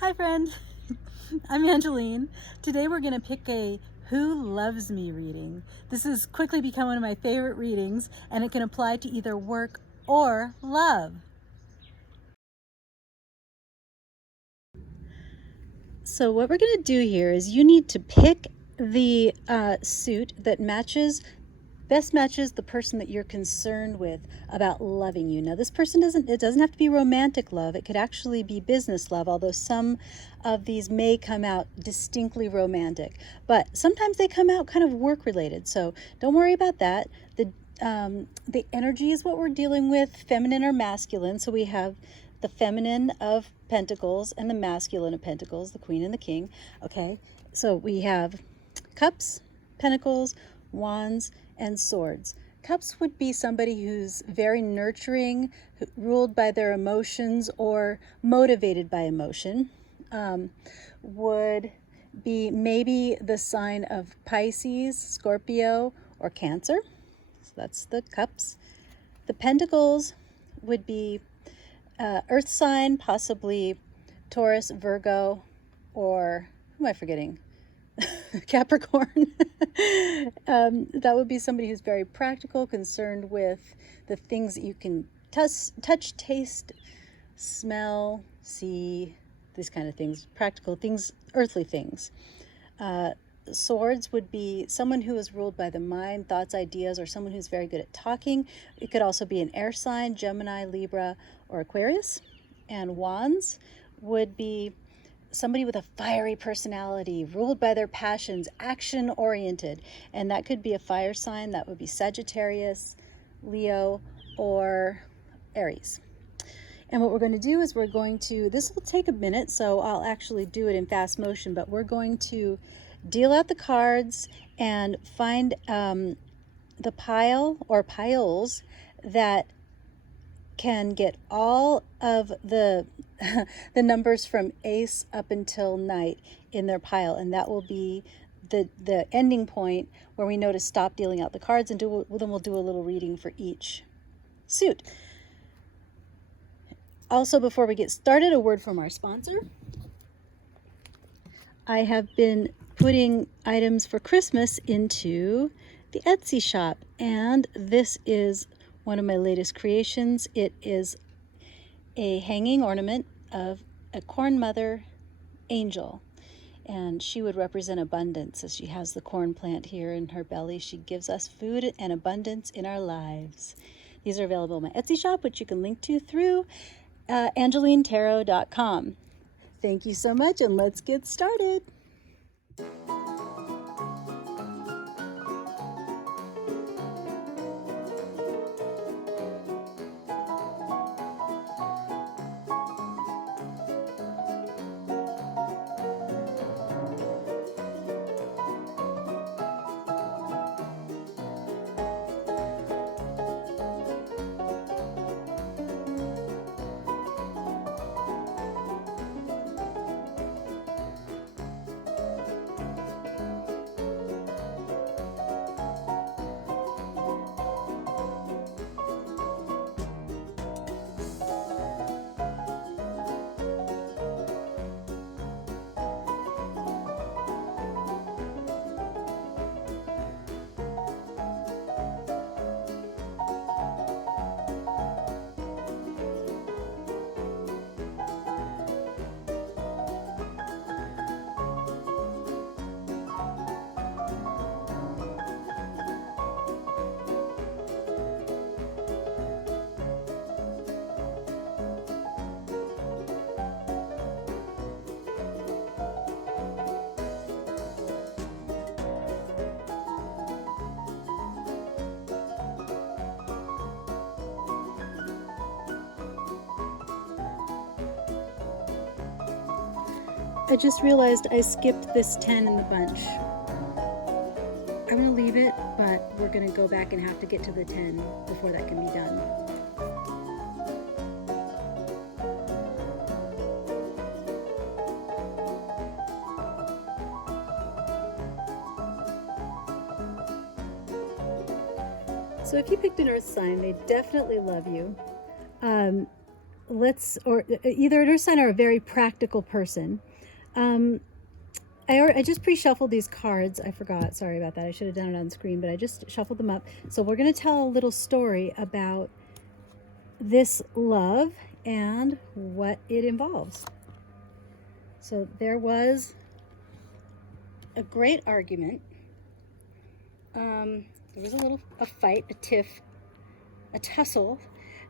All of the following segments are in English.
Hi friend, I'm Angeline. Today we're going to pick a Who Loves Me reading. This has quickly become one of my favorite readings, and it can apply to either work or love. So what we're going to do here is you need to pick the suit that best matches the person that you're concerned with about loving you. Now this person it doesn't have to be romantic love. It could actually be business love, although some of these may come out distinctly romantic, but sometimes they come out kind of work related. So don't worry about that. The energy is what we're dealing with, feminine or masculine. So we have the feminine of pentacles and the masculine of pentacles, the queen and the king. Okay, so we have cups, pentacles, wands, and swords. Cups would be somebody who's very nurturing, ruled by their emotions or motivated by emotion. Would be maybe the sign of Pisces, Scorpio, or Cancer. So that's the cups. The pentacles would be earth sign, possibly Taurus, Virgo, or who am I forgetting? Capricorn. That would be somebody who's very practical, concerned with the things that you can touch, taste, smell, see, these kind of things, practical things, earthly things. Swords would be someone who is ruled by the mind, thoughts, ideas, or someone who's very good at talking. It could also be an air sign, Gemini, Libra, or Aquarius. And wands would be somebody with a fiery personality, ruled by their passions, action oriented. And that could be a fire sign. That would be Sagittarius, Leo, or Aries. And what we're going to do is this will take a minute, so I'll actually do it in fast motion, but we're going to deal out the cards and find the pile or piles that can get all of the the numbers from ace up until knight in their pile, and that will be the ending point where we know to stop dealing out the cards, and then we'll do a little reading for each suit. Also, before we get started, a word from our sponsor. I have been putting items for Christmas into the Etsy shop, and this is one of my latest creations. It is a hanging ornament of a corn mother angel, and she would represent abundance as she has the corn plant here in her belly. She gives us food and abundance in our lives. These are available in my Etsy shop, which you can link to through angelinetarot.com. Thank you so much, and let's get started. I just realized I skipped this 10 in the bunch. I'm going to leave it, but we're going to go back and have to get to the 10 before that can be done. So if you picked an earth sign, they definitely love you. either an earth sign or a very practical person. I just pre-shuffled these cards. I forgot. Sorry about that. I should have done it on screen, but I just shuffled them up. So we're going to tell a little story about this love and what it involves. So there was a great argument. There was a fight, a tiff, a tussle.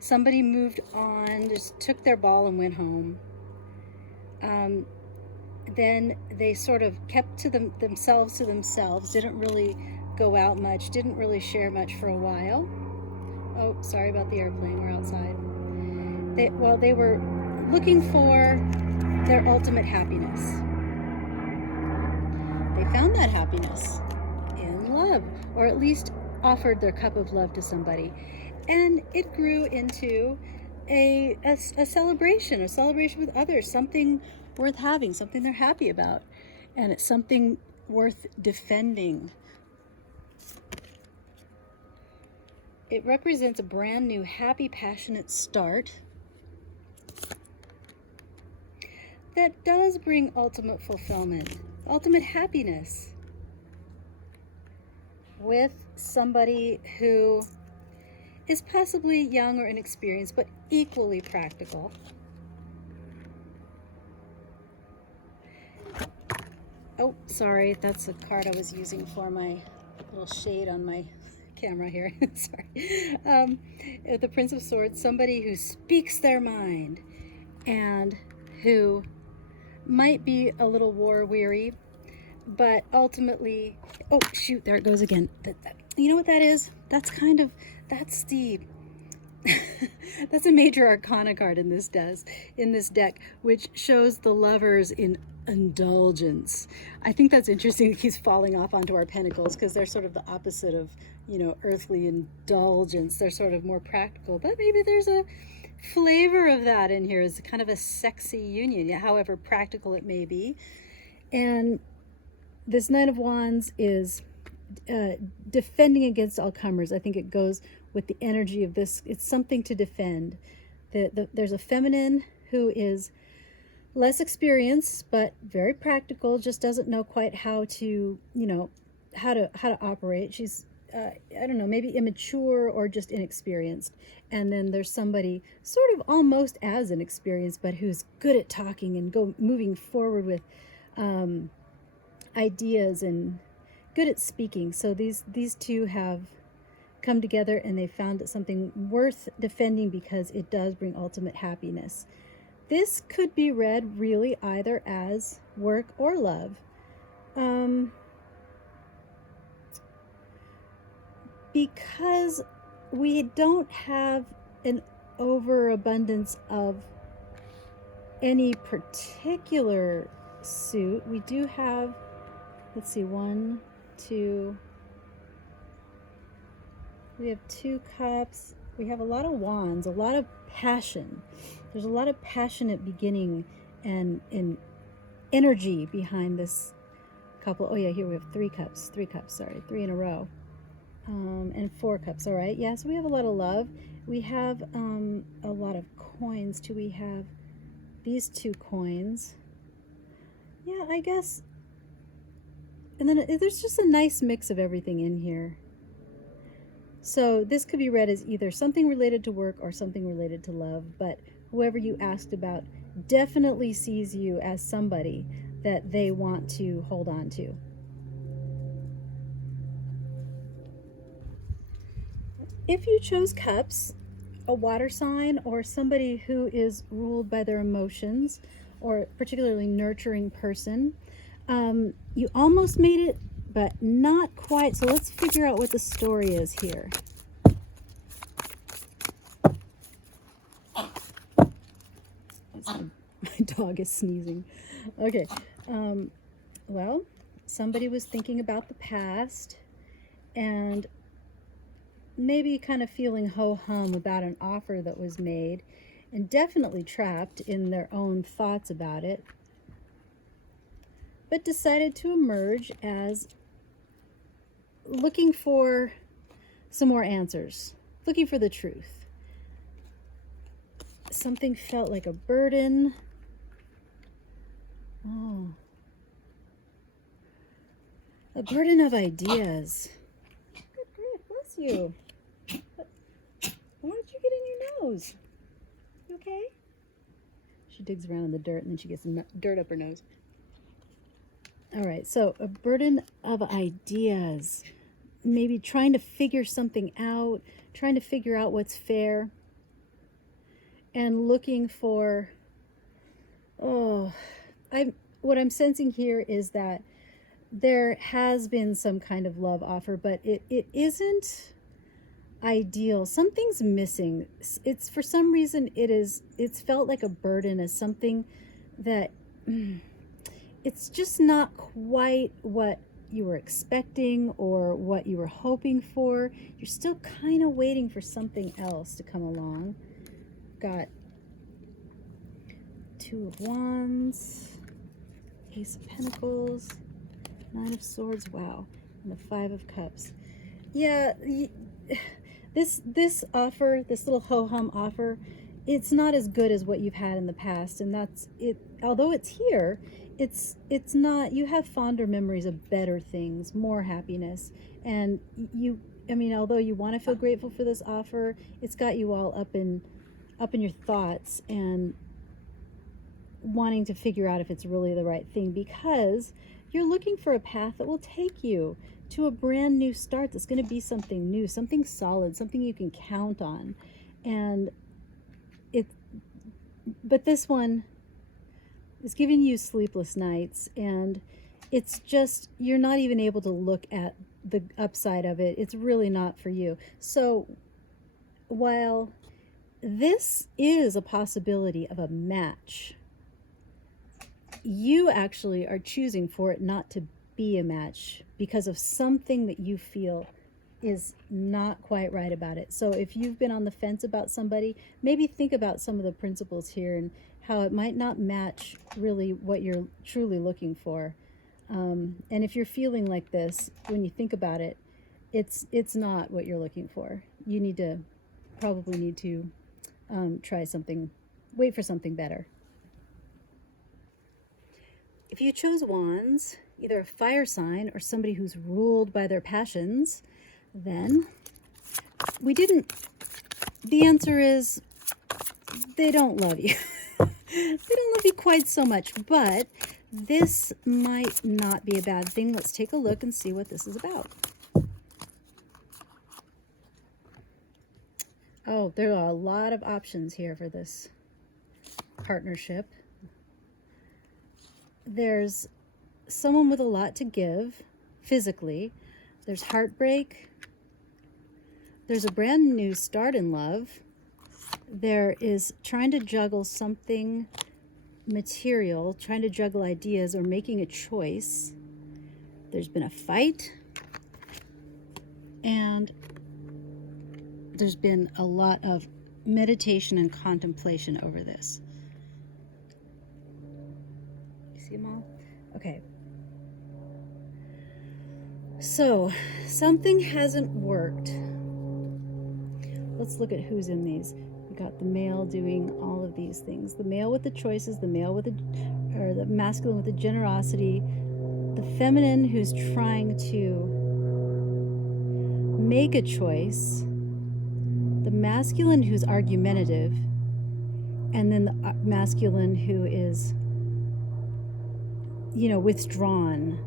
Somebody moved on, just took their ball and went home. Then they sort of kept to themselves, didn't really go out much, didn't really share much for a while. Oh, sorry about the airplane, we're outside. They were looking for their ultimate happiness. They found that happiness in love, or at least offered their cup of love to somebody. And it grew into a celebration with others, something worth having, something they're happy about, and it's something worth defending. It represents a brand new, happy, passionate start that does bring ultimate fulfillment, ultimate happiness with somebody who is possibly young or inexperienced, but equally practical. Oh, sorry, that's a card I was using for my little shade on my camera here. Sorry. The Prince of Swords, somebody who speaks their mind and who might be a little war weary, but ultimately, oh shoot, there it goes again. You know what that is? That's the that's a major arcana card in this deck, which shows the lovers in indulgence. I think that's interesting. It keeps falling off onto our pentacles because they're sort of the opposite of, earthly indulgence. They're sort of more practical, but maybe there's a flavor of that in here. It's kind of a sexy union, however practical it may be. And this Knight of Wands is defending against all comers. I think it goes with the energy of this. It's something to defend. There's a feminine who is less experienced but very practical, just doesn't know quite how to how to operate. She's I don't know, maybe immature or just inexperienced. And then there's somebody sort of almost as inexperienced but who's good at talking and moving forward with ideas and good at speaking. So these two have come together and they found it something worth defending because it does bring ultimate happiness. This could be read really either as work or love. Because we don't have an overabundance of any particular suit. We do have, let's see, we have 2 cups. We have a lot of wands, a lot of passion. There's a lot of passionate beginning and energy behind this couple. Oh yeah, here we have 3 cups, sorry, 3 in a row. And 4 cups, all right. Yeah, so we have a lot of love. We have a lot of coins too. We have these 2 coins. Yeah, I guess. And then there's just a nice mix of everything in here. So this could be read as either something related to work or something related to love, but whoever you asked about definitely sees you as somebody that they want to hold on to. If you chose cups, a water sign or somebody who is ruled by their emotions or particularly nurturing person, you almost made it, but not quite. So let's figure out what the story is here. My dog is sneezing. Okay. Well, somebody was thinking about the past and maybe kind of feeling ho-hum about an offer that was made and definitely trapped in their own thoughts about it, but decided to emerge as looking for some more answers, looking for the truth. something felt like a burden. Oh, a burden of ideas. Good grief, bless you. What did you get in your nose? You okay? She digs around in the dirt and then she gets some dirt up her nose. All right, so a burden of ideas. Maybe trying to figure something out, trying to figure out what's fair, and looking for, what I'm sensing here is that there has been some kind of love offer, but it isn't ideal. Something's missing. It's for some reason it's felt like a burden, as something that it's just not quite what you were expecting or what you were hoping for. You're still kind of waiting for something else to come along. Got Two of Wands, Ace of Pentacles, Nine of Swords, wow, and the Five of Cups. Yeah, this offer, this little ho-hum offer, it's not as good as what you've had in the past, and that's it. Although it's here, it's not. You have fonder memories of better things, more happiness, and although you want to feel grateful for this offer, it's got you all up in your thoughts and wanting to figure out if it's really the right thing, because you're looking for a path that will take you to a brand new start that's going to be something new, something solid, something you can count on. But this one is giving you sleepless nights, and it's just, you're not even able to look at the upside of it. It's really not for you. So while this is a possibility of a match, you actually are choosing for it not to be a match because of something that you feel is not quite right about it. So if you've been on the fence about somebody, maybe think about some of the principles here and how it might not match really what you're truly looking for. And if you're feeling like this, when you think about it, it's not what you're looking for. You probably need to try something, wait for something better. If you chose Wands, either a fire sign or somebody who's ruled by their passions, then the answer is they don't love you. They don't love you quite so much, but this might not be a bad thing. Let's take a look and see what this is about. Oh, there are a lot of options here for this partnership. There's someone with a lot to give physically. There's heartbreak. There's a brand new start in love. There is trying to juggle something material, trying to juggle ideas or making a choice. There's been a fight. And there's been a lot of meditation and contemplation over this. You see them all? Okay. So, something hasn't worked. Let's look at who's in these. We got the male doing all of these things. The male with the choices, the masculine with the generosity, the feminine who's trying to make a choice, the masculine who's argumentative, and then the masculine who is, withdrawn.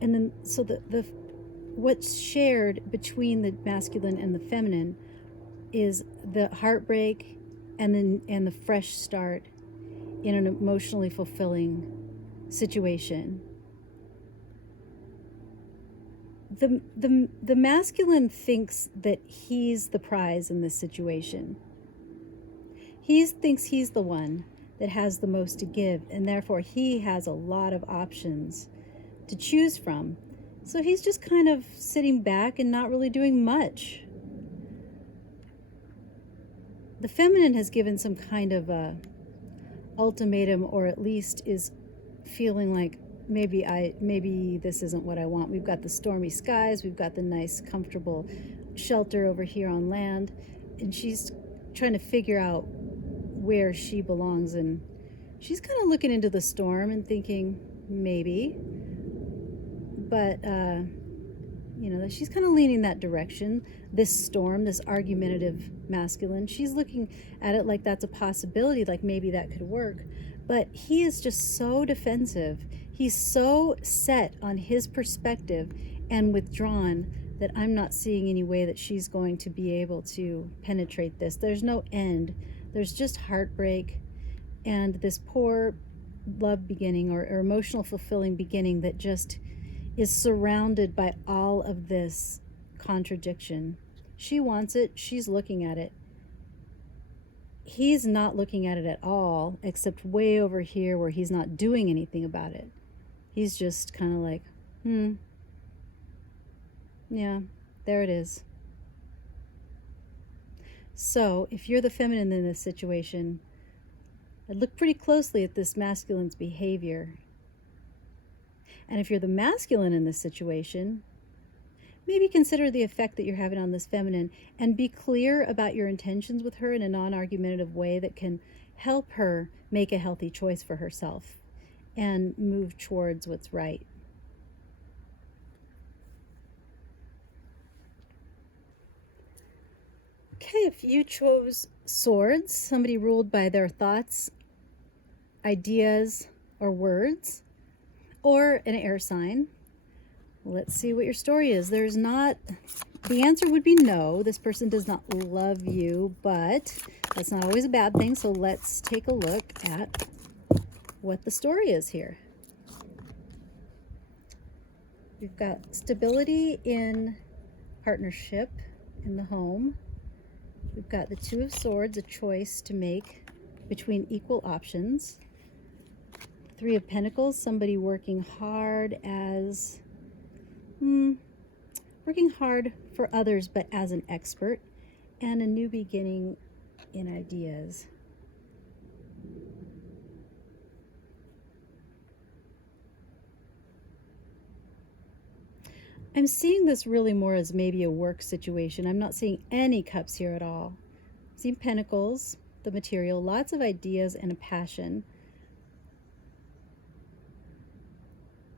And then, so what's shared between the masculine and the feminine is the heartbreak and the fresh start in an emotionally fulfilling situation. The masculine thinks that he's the prize in this situation. He thinks he's the one that has the most to give, and therefore he has a lot of options to choose from. So he's just kind of sitting back and not really doing much. The feminine has given some kind of a ultimatum, or at least is feeling like maybe this isn't what I want. We've got the stormy skies, we've got the nice comfortable shelter over here on land. and she's trying to figure out where she belongs, and she's kind of looking into the storm and thinking maybe, but she's kind of leaning that direction. This storm, this argumentative masculine, she's looking at it like that's a possibility, like maybe that could work. But he is just so defensive. He's so set on his perspective and withdrawn that I'm not seeing any way that she's going to be able to penetrate this. There's no end. There's just heartbreak and this poor love beginning or emotional fulfilling beginning that just is surrounded by all of this contradiction. She wants it. She's looking at it. He's not looking at it at all, except way over here where he's not doing anything about it. He's just kind of like, yeah, there it is. So if you're the feminine in this situation, I'd look pretty closely at this masculine's behavior. And if you're the masculine in this situation, maybe consider the effect that you're having on this feminine and be clear about your intentions with her in a non-argumentative way that can help her make a healthy choice for herself and move towards what's right. Okay, if you chose swords, somebody ruled by their thoughts, ideas, or words, or an air sign, let's see what your story is. The answer would be no. This person does not love you, but that's not always a bad thing. So let's take a look at what the story is here. We've got stability in partnership in the home. We've got the Two of Swords, a choice to make between equal options. Three of Pentacles, somebody working hard for others, but as an expert, and a new beginning in ideas. I'm seeing this really more as maybe a work situation. I'm not seeing any cups here at all. I'm seeing pentacles, the material, lots of ideas, and a passion.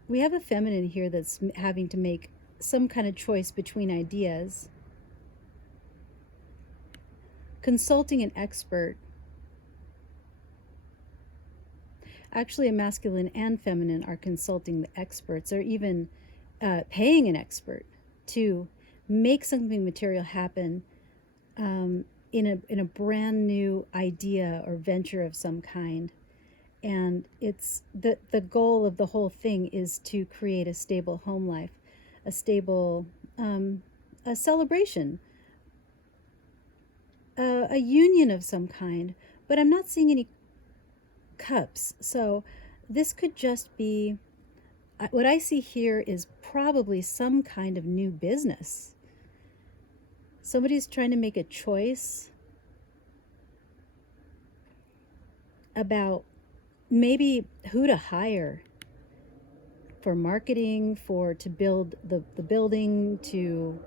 We have a feminine here that's having to make some kind of choice between ideas. Consulting an expert. Actually, a masculine and feminine are consulting the experts, or even paying an expert to make something material happen in a brand new idea or venture of some kind. And it's the goal of the whole thing is to create a stable home life, a stable a celebration, a union of some kind. But I'm not seeing any cups, so this could just be what I see here is probably some kind of new business. Somebody's trying to make a choice about maybe who to hire for marketing, to build the building, to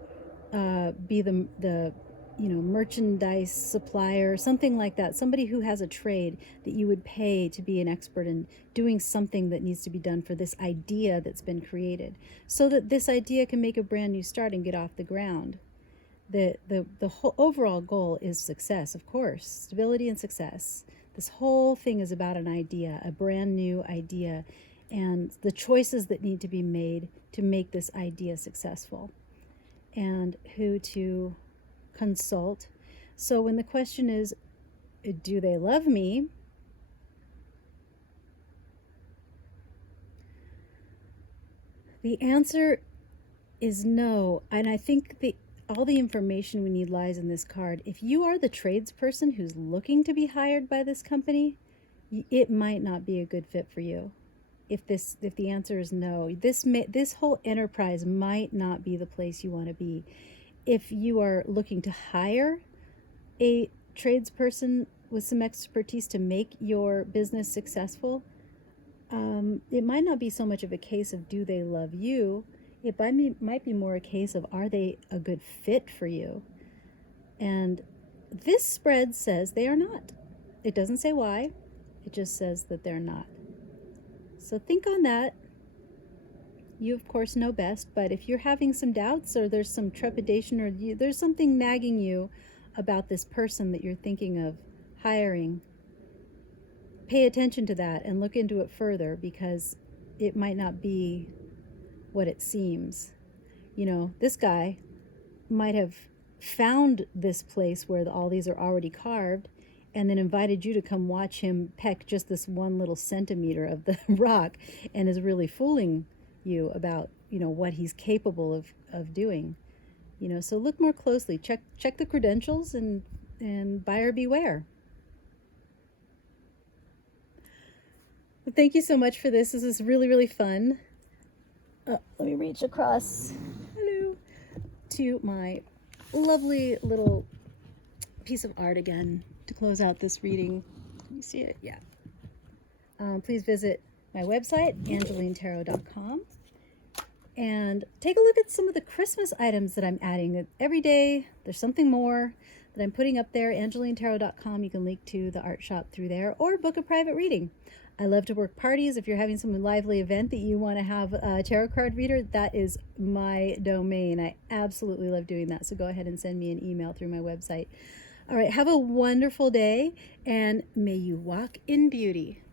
be the merchandise supplier, something like that. Somebody who has a trade that you would pay to be an expert in doing something that needs to be done for this idea that's been created, so that this idea can make a brand new start and get off the ground. The whole overall goal is success, of course, stability and success. This whole thing is about an idea, a brand new idea, and the choices that need to be made to make this idea successful, and who to consult. So when the question is, do they love me? The answer is no. And I think all the information we need lies in this card. If you are the tradesperson who's looking to be hired by this company, it might not be a good fit for you. If the answer is no, this whole enterprise might not be the place you want to be. If you are looking to hire a tradesperson with some expertise to make your business successful, it might not be so much of a case of do they love you. It might be more a case of are they a good fit for you. And this spread says they are not. It doesn't say why. It just says that they're not. So think on that. You, of course, know best, but if you're having some doubts or there's some trepidation or there's something nagging you about this person that you're thinking of hiring, pay attention to that and look into it further, because it might not be what it seems. You know, this guy might have found this place where all these are already carved and then invited you to come watch him peck just this one little centimeter of the rock, and is really fooling you about, you know, what he's capable of doing. You know, so look more closely, check the credentials, and buyer beware. Well, thank you so much for this. This is really, really fun. Let me reach across, hello, to my lovely little piece of art again to close out this reading. Can you see it? Yeah. Please visit my website, angelinetarot.com, and take a look at some of the Christmas items that I'm adding. Every day there's something more that I'm putting up there. angelinetarot.com. You can link to the art shop through there, or book a private reading. I love to work parties. If you're having some lively event that you want to have a tarot card reader, that is my domain. I absolutely love doing that. So go ahead and send me an email through my website. All right, have a wonderful day, and may you walk in beauty.